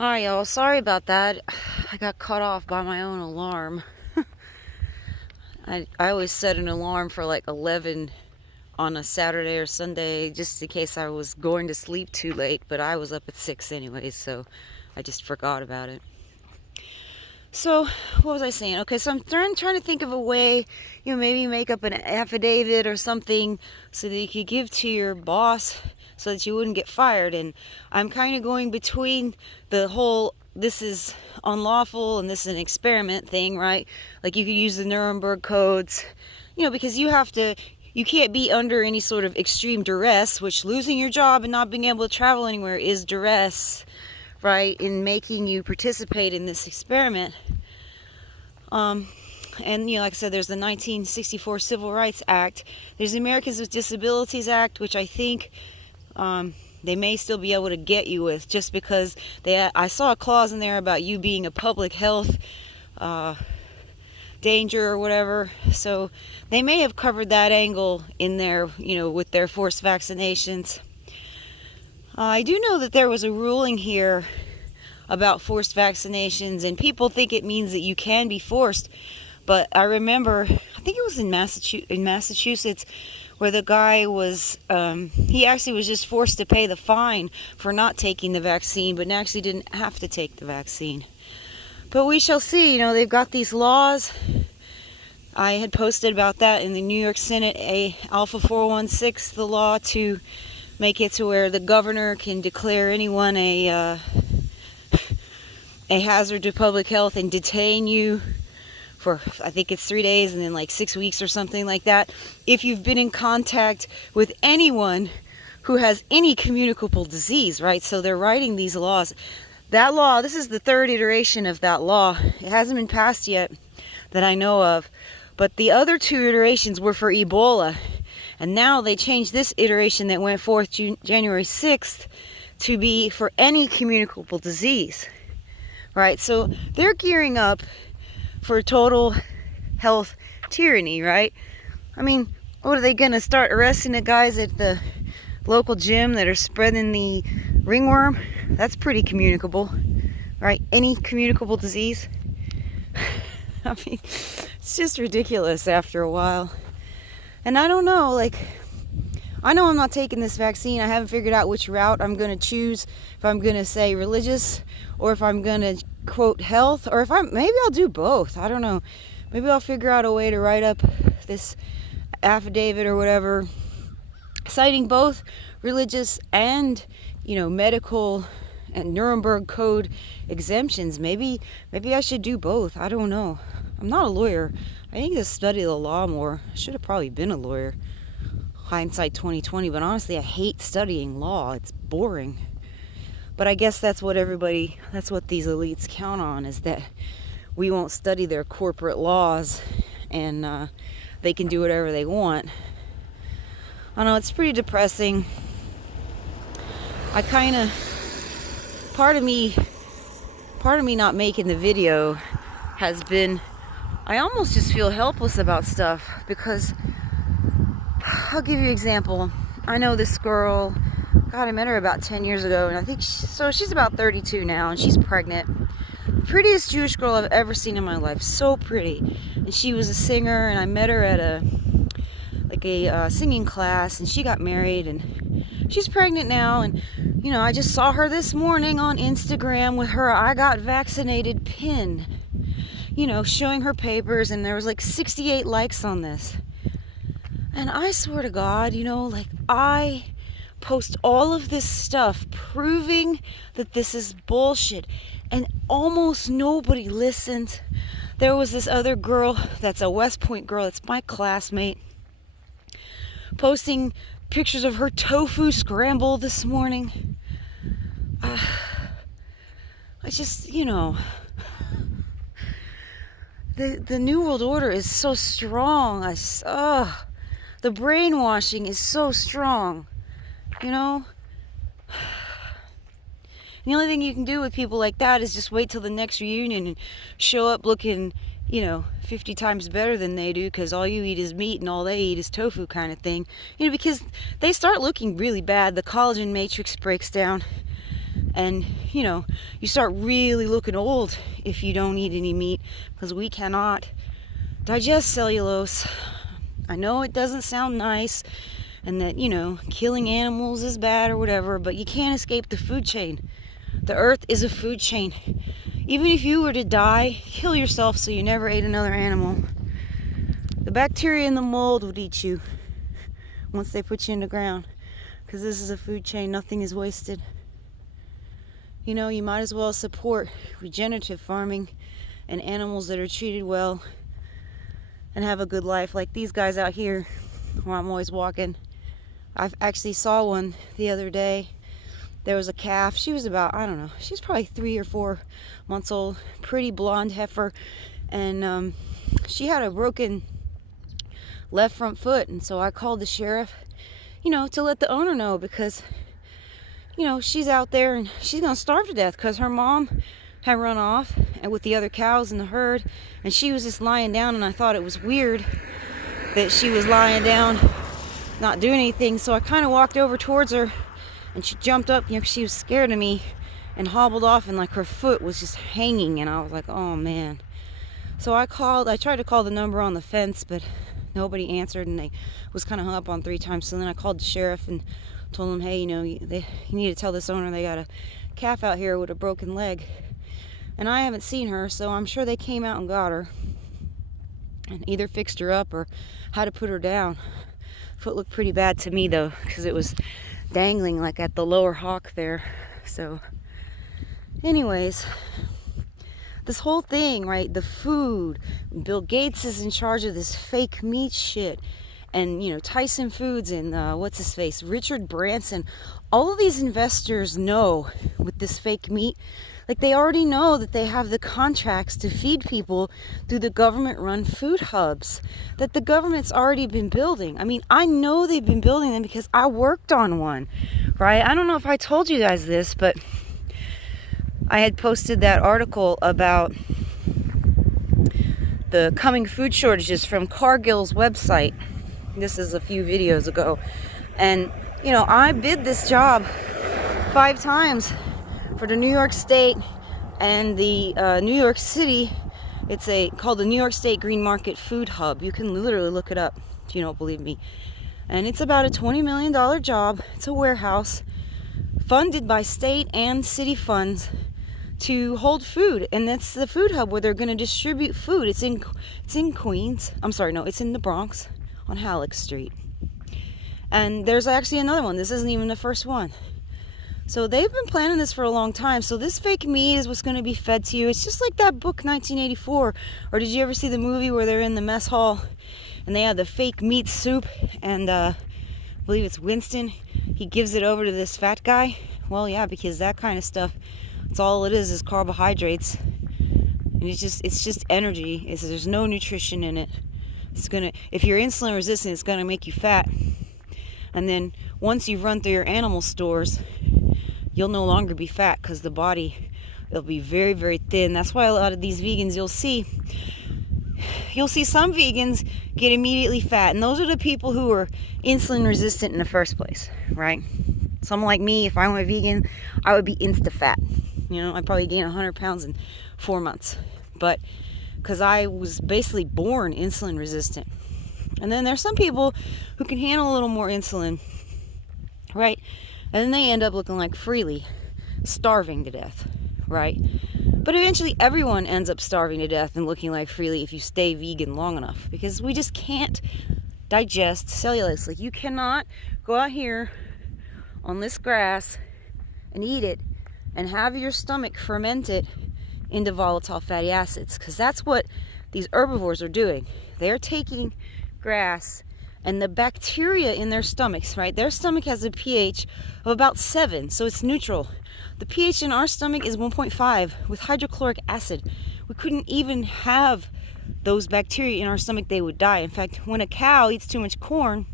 Alright, y'all. Sorry about that. I got cut off by my own alarm. I always set an alarm for like 11 on a Saturday or Sunday just in case I was going to sleep too late, but I was up at 6 anyways, so I just forgot about it. So, what was I saying? Okay, so I'm trying to think of a way, maybe make up an affidavit or something so that you could give to your boss so that you wouldn't get fired. And I'm kind of going between the whole this is unlawful and this is an experiment thing, right? Like you could use the Nuremberg codes, because you can't be under any sort of extreme duress, which losing your job and not being able to travel anywhere is duress, right, in making you participate in this experiment. And like I said, there's the 1964 Civil Rights Act. There's the Americans with Disabilities Act, which I think they may still be able to get you with, just because I saw a clause in there about you being a public health danger or whatever. So they may have covered that angle in there, with their forced vaccinations. I do know that there was a ruling here about forced vaccinations, and people think it means that you can be forced. But I remember, I think it was in Massachusetts, where the guy was, he actually was just forced to pay the fine for not taking the vaccine, but actually didn't have to take the vaccine. But we shall see. They've got these laws. I had posted about that in the New York Senate, Alpha 416, the law to make it to where the governor can declare anyone a hazard to public health and detain you for, I think it's 3 days and then like 6 weeks or something like that, if you've been in contact with anyone who has any communicable disease, right? So they're writing these laws. That law, this is the third iteration of that law. It hasn't been passed yet that I know of, but the other two iterations were for Ebola. And now they changed this iteration that went forth January 6th to be for any communicable disease, right? So they're gearing up for total health tyranny, right? I mean, what are they going to start arresting the guys at the local gym that are spreading the ringworm? That's pretty communicable, right? Any communicable disease. I mean, it's just ridiculous after a while. And I don't know, I know I'm not taking this vaccine. I haven't figured out which route I'm going to choose. If I'm going to say religious, or if I'm going to quote health, or maybe I'll do both. I don't know. Maybe I'll figure out a way to write up this affidavit or whatever, citing both religious and, medical and Nuremberg Code exemptions. Maybe I should do both. I don't know. I'm not a lawyer. I need to study the law more. I should have probably been a lawyer. Hindsight 2020, but honestly, I hate studying law. It's boring. But I guess that's what these elites count on, is that we won't study their corporate laws and they can do whatever they want. I know, it's pretty depressing. Part of me not making the video has been, I almost just feel helpless about stuff, because I'll give you an example. I know this girl, God, I met her about 10 years ago, and I think she's about 32 now, and she's pregnant. Prettiest Jewish girl I've ever seen in my life. So pretty. And she was a singer, and I met her at a singing class, and she got married, and she's pregnant now. And I just saw her this morning on Instagram with her "I got vaccinated" pin, showing her papers, and there was 68 likes on this. And I swear to God, I post all of this stuff proving that this is bullshit, and almost nobody listened. There was this other girl that's a West Point girl, that's my classmate, posting pictures of her tofu scramble this morning. I just, the New World Order is so strong. The brainwashing is so strong, The only thing you can do with people like that is just wait till the next reunion and show up looking, 50 times better than they do, because all you eat is meat and all they eat is tofu, kind of thing. Because they start looking really bad. The collagen matrix breaks down. And, you know, you start really looking old if you don't eat any meat, because we cannot digest cellulose. I know it doesn't sound nice, and that, you know, killing animals is bad or whatever, but you can't escape the food chain. The earth is a food chain. Even if you were to die, kill yourself so you never ate another animal, the bacteria in the mold would eat you once they put you in the ground, because this is a food chain. Nothing is wasted. You know, you might as well support regenerative farming and animals that are treated well and have a good life, like these guys out here where I'm always walking. I actually saw one the other day. There was a calf. She was about, I don't know, she's probably 3 or 4 months old. Pretty blonde heifer. And she had a broken left front foot. And so I called the sheriff, you know, to let the owner know, because, you know, she's out there and she's going to starve to death because her mom had run off and with the other cows in the herd. And she was just lying down, and I thought it was weird that she was lying down, not doing anything. So I kind of walked over towards her. And she jumped up, you know, she was scared of me, and hobbled off, and like her foot was just hanging, and I was like, oh man. So I tried to call the number on the fence, but nobody answered, and they was kind of hung up on 3 times. So then I called the sheriff and told him, hey, you know, you need to tell this owner they got a calf out here with a broken leg. And I haven't seen her, so I'm sure they came out and got her and either fixed her up or how to put her down. Foot looked pretty bad to me though, because it was dangling like at the lower hock there. So anyways, this whole thing, right, the food, Bill Gates is in charge of this fake meat shit, and, you know, Tyson Foods and what's his face, Richard Branson, all of these investors know with this fake meat, like they already know that they have the contracts to feed people through the government-run food hubs that the government's already been building. I mean, I know they've been building them because I worked on one, right? I don't know if I told you guys this, but I had posted that article about the coming food shortages from Cargill's website. This is a few videos ago. And, you know, I bid this job 5 times for the New York State and the New York City. It's called the New York State Green Market Food Hub. You can literally look it up if you don't believe me. And it's about a $20 million job. It's a warehouse funded by state and city funds to hold food, and that's the food hub where they're going to distribute food. It's in Queens. I'm sorry, no, it's in the Bronx on Halleck Street. And there's actually another one. This isn't even the first one. So they've been planning this for a long time. So this fake meat is what's going to be fed to you. It's just like that book 1984. Or did you ever see the movie where they're in the mess hall and they have the fake meat soup, and I believe it's Winston, he gives it over to this fat guy? Well, yeah, because that kind of stuff, it's all it is carbohydrates. And it's just energy. There's no nutrition in it. If you're insulin resistant, it's gonna make you fat. And then once you've run through your animal stores, you'll no longer be fat because the body, it'll be very, very thin. That's why a lot of these vegans, you'll see some vegans get immediately fat, and those are the people who are insulin resistant in the first place, right? Someone like me, if I went vegan, I would be insta-fat. You know, I'd probably gain 100 pounds in 4 months. But because I was basically born insulin resistant. And then there's some people who can handle a little more insulin, right? And then they end up looking like Freely, starving to death, right? But eventually everyone ends up starving to death and looking like Freely if you stay vegan long enough, because we just can't digest cellulose. Like, you cannot go out here on this grass and eat it and have your stomach ferment it into volatile fatty acids, because that's what these herbivores are doing. They're taking grass and the bacteria in their stomachs, right? Their stomach has a pH of about 7, so it's neutral. The pH in our stomach is 1.5 with hydrochloric acid. We couldn't even have those bacteria in our stomach. They would die. In fact, when a cow eats too much corn,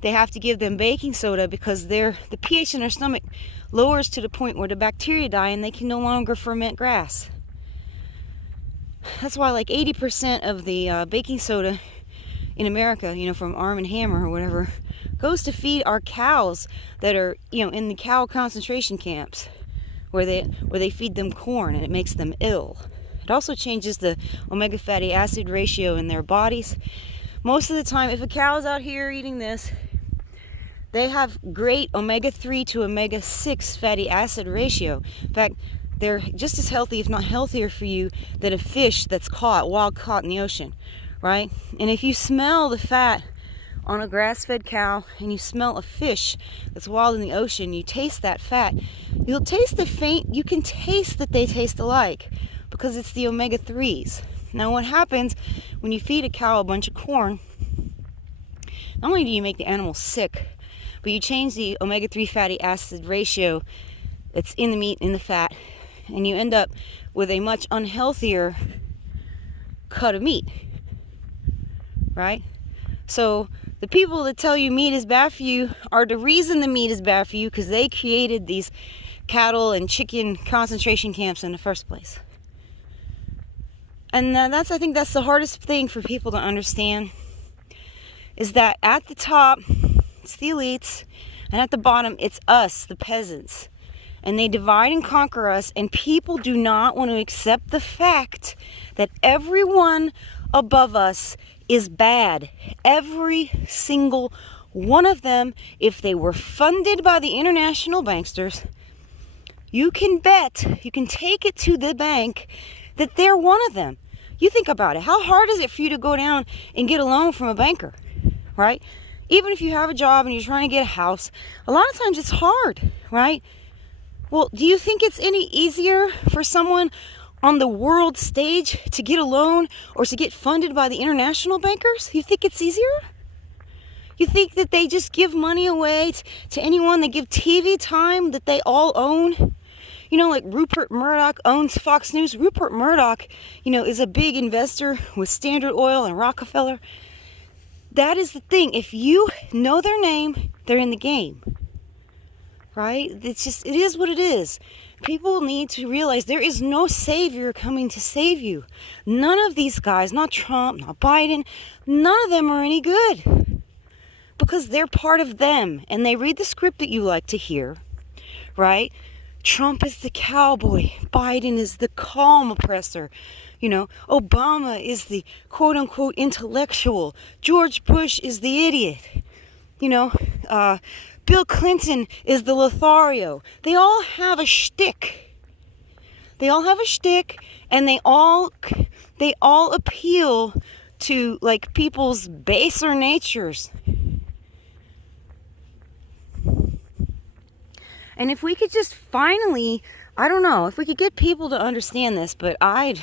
they have to give them baking soda because the pH in their stomach lowers to the point where the bacteria die and they can no longer ferment grass. That's why like 80% of the baking soda in America, you know, from Arm & Hammer or whatever, goes to feed our cows that are, in the cow concentration camps where they feed them corn and it makes them ill. It also changes the omega fatty acid ratio in their bodies. Most of the time, if a cow's out here eating this, they have great omega-3 to omega-6 fatty acid ratio. In fact, they're just as healthy, if not healthier for you, than a fish that's wild caught in the ocean, right? And if you smell the fat on a grass-fed cow and you smell a fish that's wild in the ocean, you taste that fat, you can taste that they taste alike because it's the omega-3s. Now what happens when you feed a cow a bunch of corn, not only do you make the animal sick, but you change the omega-3 fatty acid ratio that's in the meat, in the fat, and you end up with a much unhealthier cut of meat, right? So the people that tell you meat is bad for you are the reason the meat is bad for you, because they created these cattle and chicken concentration camps in the first place. And I think that's the hardest thing for people to understand, is that at the top, it's the elites, and at the bottom, it's us, the peasants. And they divide and conquer us, and people do not want to accept the fact that everyone above us is bad. Every single one of them, if they were funded by the international banksters, you can take it to the bank that they're one of them. You think about it. How hard is it for you to go down and get a loan from a banker, right? Even if you have a job and you're trying to get a house, a lot of times it's hard, right? Well, do you think it's any easier for someone on the world stage to get a loan or to get funded by the international bankers? You think it's easier? You think that they just give money away to anyone? They give TV time that they all own? Like Rupert Murdoch owns Fox News. Rupert Murdoch, is a big investor with Standard Oil and Rockefeller. That is the thing. If you know their name, they're in the game, right? It is what it is. People need to realize there is no savior coming to save you. None of these guys, not Trump, not Biden, none of them are any good, because they're part of them, and they read the script that you like to hear, right? Trump is the cowboy. Biden is the calm oppressor. Obama is the quote-unquote intellectual. George Bush is the idiot. Bill Clinton is the Lothario. They all have a shtick. And they all appeal to people's baser natures. And if we could just finally, if we could get people to understand this, but it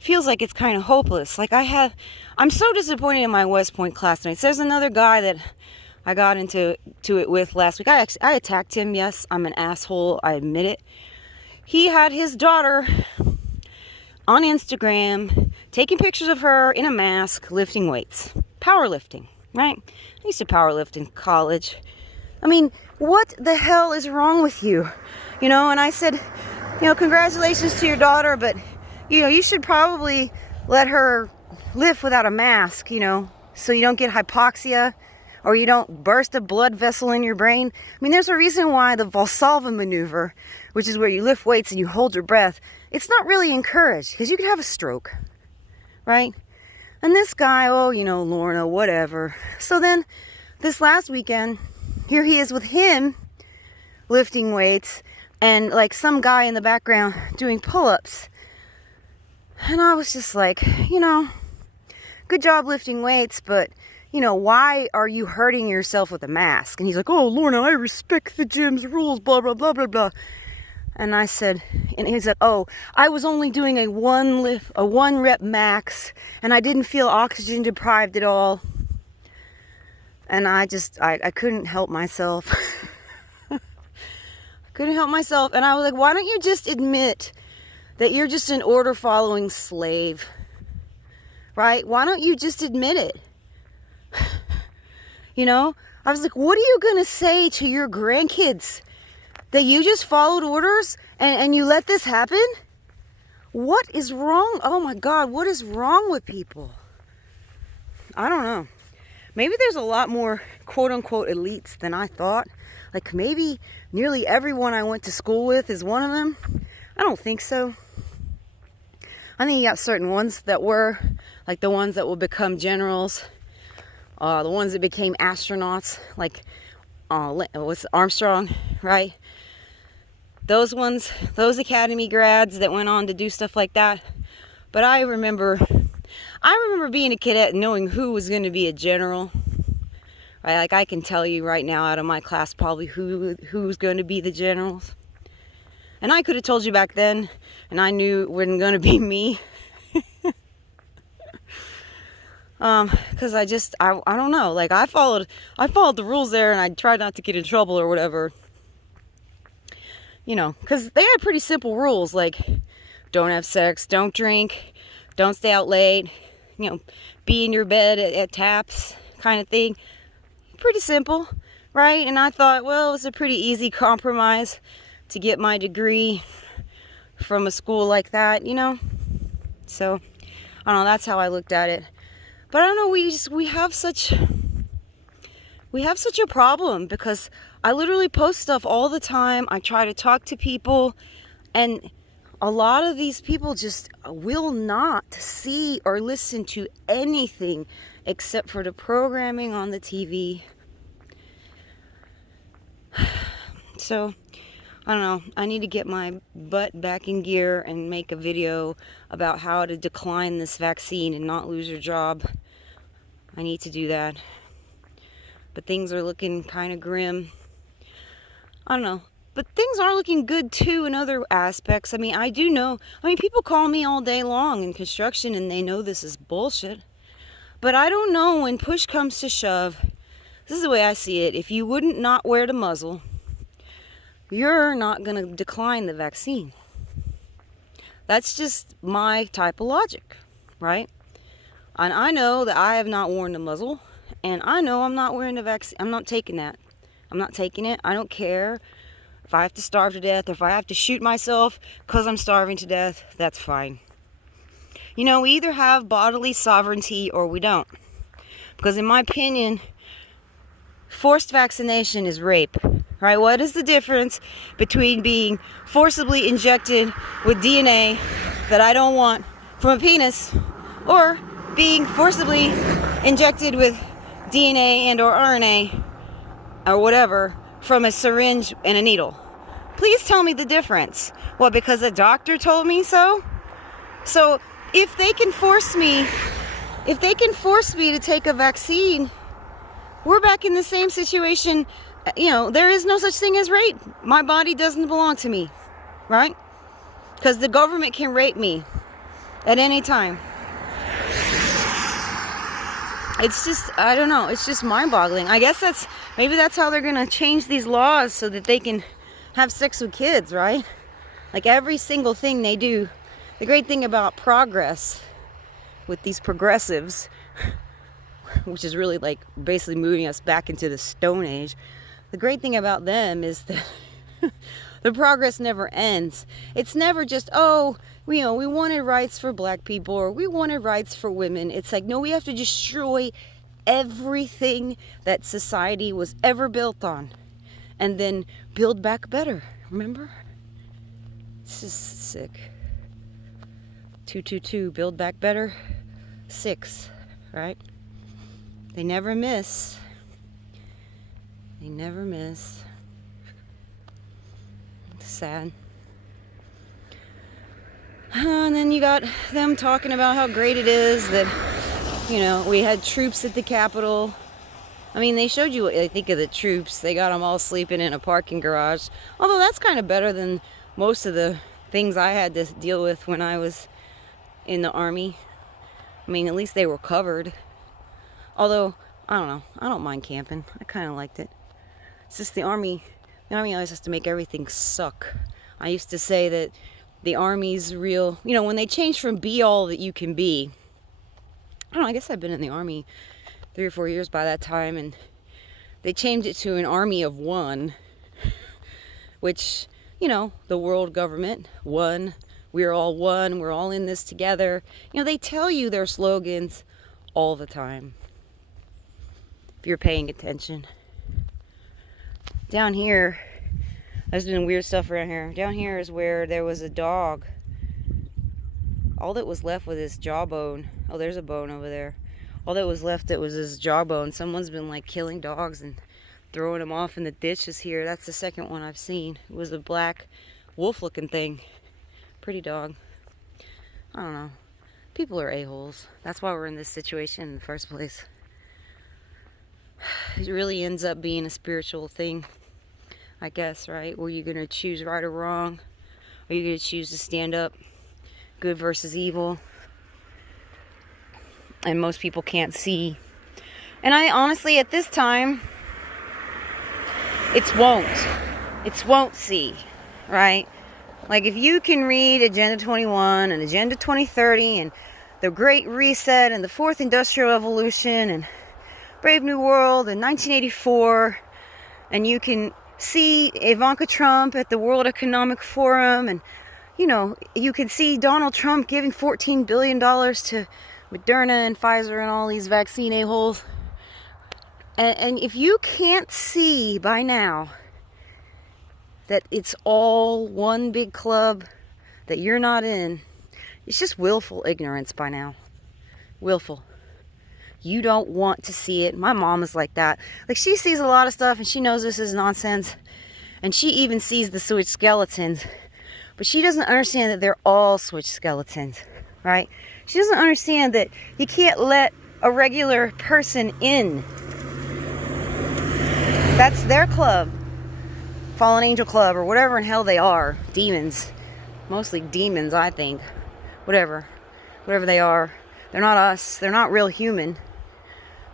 feels like it's kind of hopeless. I'm so disappointed in my West Point classmates. There's another guy that I got into it with last week. I attacked him. Yes, I'm an asshole. I admit it. He had his daughter on Instagram taking pictures of her in a mask lifting weights. Powerlifting, right? I used to powerlift in college. What the hell is wrong with you? And I said, congratulations to your daughter, but, you should probably let her lift without a mask, so you don't get hypoxia or you don't burst a blood vessel in your brain. There's a reason why the Valsalva maneuver, which is where you lift weights and you hold your breath, it's not really encouraged, because you can have a stroke, right? And this guy, Lorna, whatever. So then this last weekend, here he is with him lifting weights and some guy in the background doing pull-ups. And I was just like, good job lifting weights, but, why are you hurting yourself with a mask? And he's like, oh, Lorna, I respect the gym's rules, blah, blah, blah, blah, blah. And I said, and he said, oh, I was only doing a one rep max, and I didn't feel oxygen deprived at all. And I couldn't help myself. And I was like, why don't you just admit that you're just an order following slave? Right? Why don't you just admit it? I was like, what are you going to say to your grandkids? That you just followed orders and you let this happen? What is wrong? Oh my God, what is wrong with people? I don't know. maybe there's a lot more quote-unquote elites than I thought. Like maybe nearly everyone I went to school with is one of them. I don't think so. I think you got certain ones that were, like the ones that will become generals, the ones that became astronauts, like what's Armstrong, right? Those ones, those academy grads that went on to do stuff like that. But I remember being a cadet and knowing who was going to be a general. Right? Like I can tell you right now out of my class probably who's going to be the generals. And I could have told you back then, and I knew it wasn't going to be me. Because I don't know. Like I followed the rules there, and I tried not to get in trouble or whatever. You know, because they had pretty simple rules, like don't have sex, don't drink, don't stay out late, you know, be in your bed at taps, kind of thing. Pretty simple, right? And I thought, well, it was a pretty easy compromise to get my degree from a school like that, you know? So, I don't know, that's how I looked at it. But I don't know, we have such a problem because I literally post stuff all the time. I try to talk to people, and a lot of these people just will not see or listen to anything except for the programming on the TV. So, I don't know. I need to get my butt back in gear and make a video about how to decline this vaccine and not lose your job. I need to do that. But things are looking kind of grim. I don't know. But things are looking good too in other aspects. I mean, people call me all day long in construction and they know this is bullshit. But I don't know, when push comes to shove, this is the way I see it. If you wouldn't not wear the muzzle, you're not going to decline the vaccine. That's just my type of logic, right? And I know that I have not worn the muzzle, and I know I'm not wearing the vaccine. I'm not taking that. I'm not taking it. I don't care if I have to starve to death, or if I have to shoot myself because I'm starving to death. That's fine. You know, we either have bodily sovereignty or we don't. Because in my opinion, forced vaccination is rape, right? What is the difference between being forcibly injected with DNA that I don't want from a penis, or being forcibly injected with DNA and or RNA or whatever from a syringe and a needle? Please tell me the difference. What, because a doctor told me so? So if they can force me to take a vaccine, we're back in the same situation. You know, there is no such thing as rape. My body doesn't belong to me, right? Because the government can rape me at any time. It's just, I don't know, it's just mind-boggling. I guess maybe that's how they're going to change these laws, so that they can have sex with kids, right? Like every single thing they do. The great thing about progress with these progressives, which is really like basically moving us back into the Stone Age, the great thing about them is that the progress never ends. It's never just, we wanted rights for black people, or we wanted rights for women. It's like, no, we have to destroy everything that society was ever built on and then build back better. Remember? It's just sick. 222, build back better. 6, right? They never miss. They never miss. It's sad. And then you got them talking about how great it is that, we had troops at the Capitol. I mean, they showed you what they think of the troops. They got them all sleeping in a parking garage. Although that's kind of better than most of the things I had to deal with when I was in the Army. I mean, at least they were covered. Although, I don't know. I don't mind camping. I kind of liked it. It's just the Army always has to make everything suck. I used to say that the Army's real, when they changed from be all that you can be. I don't know, I guess I've been in the Army 3 or 4 years by that time, and they changed it to an army of one, which, the world government, one, we're all one, we're all in this together. They tell you their slogans all the time. if you're paying attention. Down here, there's been weird stuff around here. Down here is where there was a dog. All that was left was his jawbone. Oh, there's a bone over there. All that was left, it was his jawbone. Someone's been like killing dogs and throwing them off in the ditches here. That's the second one I've seen. It was a black wolf-looking thing. Pretty dog. I don't know. People are a-holes. That's why we're in this situation in the first place. It really ends up being a spiritual thing, I guess, right? Were you going to choose right or wrong? Are you going to choose to stand up? Good versus evil? And most people can't see. And I honestly, at this time, it's won't see, right? Like, if you can read Agenda 21 and Agenda 2030 and the Great Reset and the Fourth Industrial Revolution and Brave New World and 1984, and you can see Ivanka Trump at the World Economic Forum, and, you know, you can see Donald Trump giving $14 billion to Moderna and Pfizer and all these vaccine a-holes. And if you can't see by now that it's all one big club that you're not in, it's just willful ignorance by now. Willful. You don't want to see it. My mom is like that. Like, she sees a lot of stuff and she knows this is nonsense. And she even sees the switch skeletons. But she doesn't understand that they're all switch skeletons, right? She doesn't understand that you can't let a regular person in. That's their club. Fallen Angel Club, or whatever in hell they are. Demons. Mostly demons, I think. Whatever they are. They're not us. They're not real human.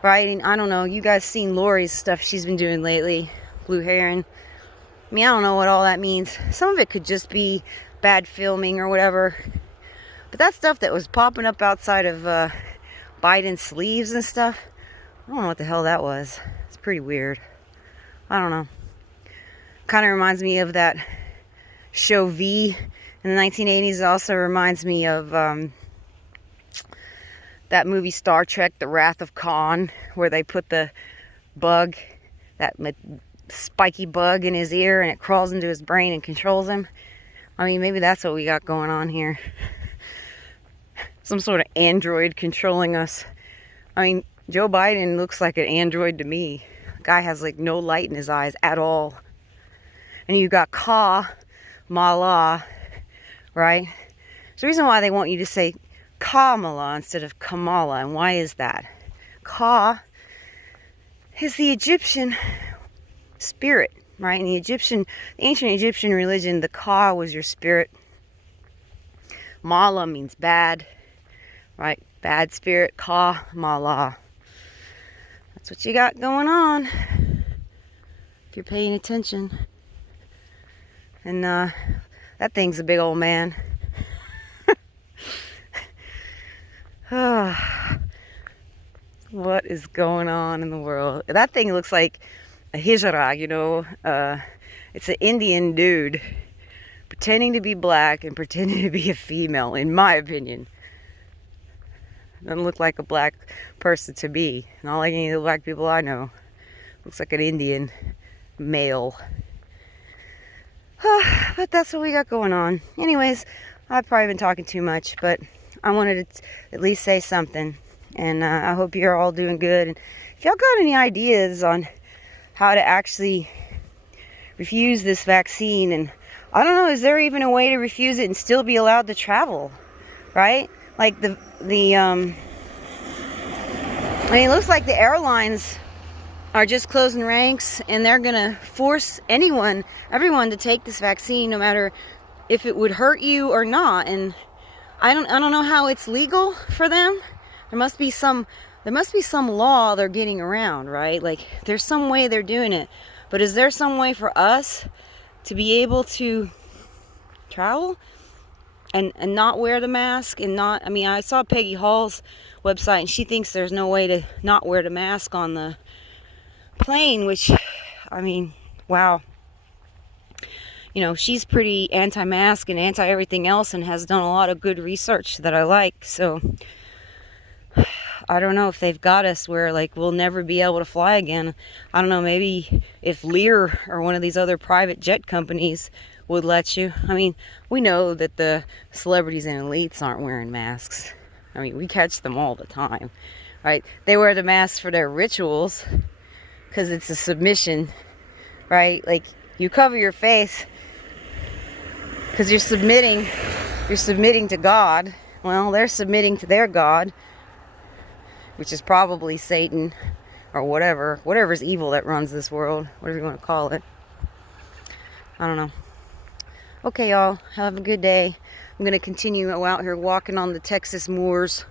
Right? And I don't know. You guys seen Lori's stuff she's been doing lately. Blue Heron. I mean, I don't know what all that means. Some of it could just be bad filming or whatever. But that stuff that was popping up outside of Biden's sleeves and stuff, I don't know what the hell that was. It's pretty weird. I don't know. Kind of reminds me of that show V in the 1980s. It also reminds me of that movie Star Trek, The Wrath of Khan, where they put the bug, that spiky bug in his ear, and it crawls into his brain and controls him. I mean, maybe that's what we got going on here. Some sort of android controlling us. I mean, Joe Biden looks like an android to me. The guy has like no light in his eyes at all. And you got Kamala, right? There's a reason why they want you to say Kamala instead of Kamala. And why is that? Ka is the Egyptian spirit, right? In the ancient Egyptian religion, the Ka was your spirit. Mala means bad, right? Bad spirit. Kamala. That's what you got going on, if you're paying attention. And that thing's a big old man. What is going on in the world? That thing looks like a hijra, you know. It's an Indian dude pretending to be black and pretending to be a female, in my opinion. Doesn't look like a black person to me. Not like any of the black people I know. Looks like an Indian male. But that's what we got going on. Anyways, I've probably been talking too much, but I wanted to at least say something. And I hope you're all doing good. And if y'all got any ideas on how to actually refuse this vaccine, and I don't know, is there even a way to refuse it and still be allowed to travel, right? Like I mean, it looks like the airlines are just closing ranks, and they're gonna force everyone to take this vaccine, no matter if it would hurt you or not. And I don't know how it's legal for them. There must be some law they're getting around, right? Like, there's some way they're doing it. But is there some way for us to be able to travel and not wear the mask and not? I mean, I saw Peggy Hall's website, and she thinks there's no way to not wear the mask on the plane, which, I mean, wow. You know, she's pretty anti-mask and anti-everything else and has done a lot of good research that I like. So I don't know if they've got us where like we'll never be able to fly again. I don't know, maybe if Lear or one of these other private jet companies would let you. I mean, we know that the celebrities and elites aren't wearing masks. I mean, we catch them all the time, right? They wear the masks for their rituals because it's a submission, right? Like you cover your face because you're submitting to God. Well, they're submitting to their God, which is probably Satan or whatever's evil that runs this world, whatever you want to call it. I don't know. Okay, y'all, have a good day. I'm going to continue out here walking on the Texas moors.